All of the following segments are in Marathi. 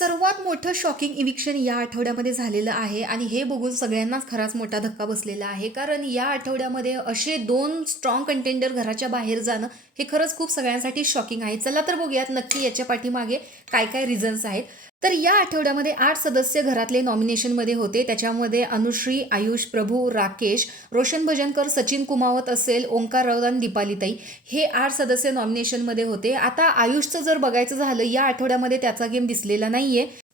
सर्वात मोठं शॉकिंग इविक्शन या आठवड्यामध्ये झालेलं आहे आणि हे बघून सगळ्यांनाच खराच मोठा धक्का बसलेला आहे. कारण या आठवड्यामध्ये असे 2 स्ट्रॉंग कंटेंडर घराच्या बाहेर जाणं हे खरंच खूप सगळ्यांसाठी शॉकिंग आहे. चला तर बघूयात नक्की याच्या पाठीमागे काय काय रिझन्स आहेत. तर या आठवड्यामध्ये 8 सदस्य घरातले नॉमिनेशनमध्ये होते. त्याच्यामध्ये अनुश्री, आयुष, प्रभू, राकेश, रोशन भजनकर, सचिन कुमावत असेल, ओंकार राऊत आणि दीपालीताई हे 8 सदस्य नॉमिनेशनमध्ये होते. आता आयुषचं जर बघायचं झालं या आठवड्यामध्ये त्याचा गेम दिसलेला नाहीये.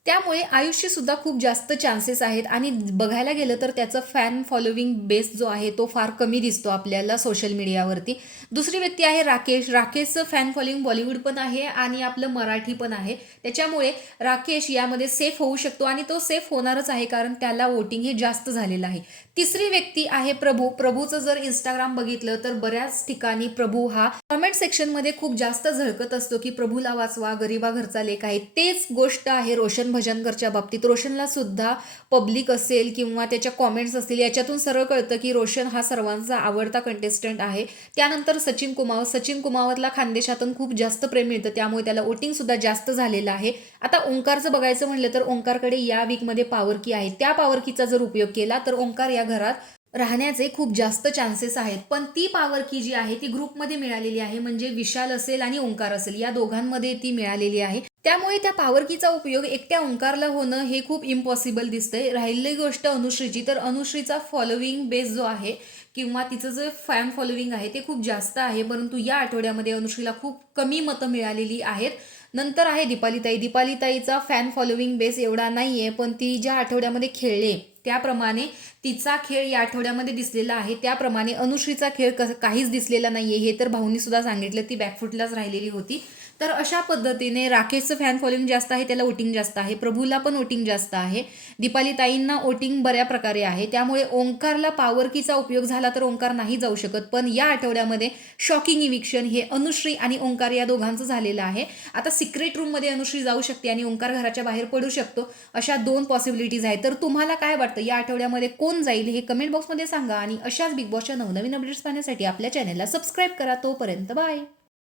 त्यामुळे आयुषचे सुद्धा खूप जास्त चान्सेस आहेत आणि बघायला गेलं तर त्याचं फॅन फॉलोविंग बेस जो आहे तो फार कमी दिसतो आपल्याला सोशल मीडियावरती. दुसरी व्यक्ती आहे राकेश. राकेशचं फॅन फॉलोविंग बॉलिवूड पण आहे आणि आपलं मराठी पण आहे. त्याच्यामुळे राकेश यामध्ये सेफ होऊ शकतो आणि तो सेफ होणारच आहे कारण त्याला वोटिंग हे जास्त झालेलं आहे. तिसरी व्यक्ती आहे प्रभू. प्रभूचं जर इंस्टाग्राम बघितलं तर बऱ्याच ठिकाणी प्रभू हा कमेंट सेक्शनमध्ये खूप जास्त झळकत असतो की प्रभूला वाचवा, गरीबा घरचा लेख आहे. तेच गोष्ट आहे रोशन भजनकरच्या बाबतीत. रोशनला सुद्धा पब्लिक असेल किंवा त्याच्या कॉमेंट्स असतील याच्यातून सरळ कळतं की रोशन हा सर्वांचा आवडता कंटेस्टंट आहे. त्यानंतर सचिन कुमावत. सचिन कुमावतला खानदेशातून खूप जास्त प्रेम मिळतं त्यामुळे त्याला वोटिंग सुद्धा जास्त झालेलं आहे. आता ओंकारचं बघायचं म्हणलं तर ओंकारकडे या वीकमध्ये पॉवर की आहे. त्या पॉवर कीचा जर उपयोग केला तर ओंकार या घरात राहण्याचे खूप जास्त चान्सेस आहेत. पण ती पॉवर की जी आहे ती ग्रुपमध्ये मिळालेली आहे. म्हणजे विशाल असेल आणि ओंकार असेल या दोघांमध्ये ती मिळालेली आहे. त्यामुळे त्या पॉवर कीचा उपयोग एकट्या ओंकारला होणं हे खूप इम्पॉसिबल दिसतंय. राहिलेली गोष्ट अनुश्रीची, तर अनुश्रीचा फॉलोविंग बेस जो आहे किंवा तिचं जे फॅन फॉलोविंग आहे ते खूप जास्त आहे. परंतु या आठवड्यामध्ये अनुश्रीला खूप कमी मतं मिळालेली आहेत. नंतर आहे दीपालीताई. दीपालीताईचा फॅन फॉलोविंग बेस एवढा नाहीये, पण ती ज्या आठवड्यामध्ये खेळले त्याप्रमाणे तिचा खेळ या आठवड्यामध्ये दिसलेला आहे. त्याप्रमाणे अनुश्रीचा खेळ काहीच दिसलेला नाहीये. हे तर भाऊनी सुद्धा सांगितलं, ती बॅकफुटलाच राहिलेली होती. तर अशा पद्धतीने राकेशचं फॅन फॉलोइंग जास्त आहे, त्याला वोटिंग जास्त आहे. प्रभूला पण वोटिंग जास्त आहे. दीपालीताईंना वोटिंग बऱ्या प्रकारे आहे. त्यामुळे ओंकारला पॉवर कीचा उपयोग झाला तर ओंकार नाही जाऊ शकत. पण या आठवड्यामध्ये शॉकिंग इविक्शन हे अनुश्री आणि ओंकार या दोघांचं झालेलं आहे. आता सिक्रेट रूममध्ये अनुश्री जाऊ शकते आणि ओंकार घराच्या बाहेर पडू शकतो. अशा 2 पॉसिबिलिटीज आहेत. तर तुम्हाला काय वाटतं या आठवड्यामध्ये कोण जाईल हे कमेंट बॉक्समध्ये सांगा आणि अशाच बिग बॉसच्या नवनवीन अपडेट्स पाहण्यासाठी आपल्या चॅनलला सबस्क्राईब करा. तोपर्यंत बाय.